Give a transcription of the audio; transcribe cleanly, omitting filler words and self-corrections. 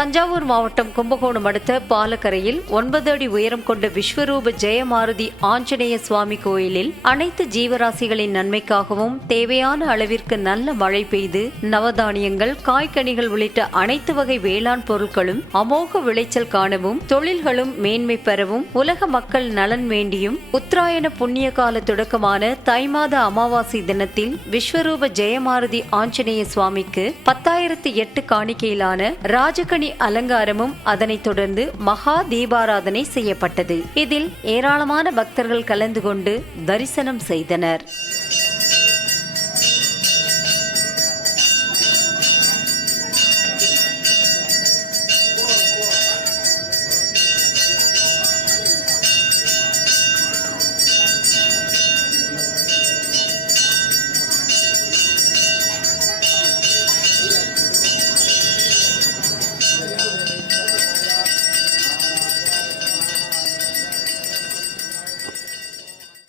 தஞ்சாவூர் மாவட்டம் கும்பகோணம் அடுத்த பாலக்கரையில் 9 அடி உயரம் கொண்ட விஸ்வரூப ஜெயமாருதி ஆஞ்சநேய சுவாமி கோயிலில் அனைத்து ஜீவராசிகளின் நன்மைக்காகவும் தேவையான அளவிற்கு நல்ல மழை பெய்து நவதானியங்கள், காய்கனிகள் உள்ளிட்ட அனைத்து வகை வேளாண் பொருட்களும் அமோக விளைச்சல் காணவும், தொழில்களும் மேன்மை பெறவும், உலக மக்கள் நலன் வேண்டியும் உத்தராயண புண்ணிய கால தொடக்கமான தை மாத அமாவாசை தினத்தில் விஸ்வரூப ஜெயமாருதி ஆஞ்சநேய சுவாமிக்கு 10,008 காணிக்கையிலான ராஜகணி அலங்காரமும் அதனைத் தொடர்ந்து மகா தீபாராதனை செய்யப்பட்டது. இதில் ஏராளமான பக்தர்கள் கலந்து கொண்டு தரிசனம் செய்தனர்.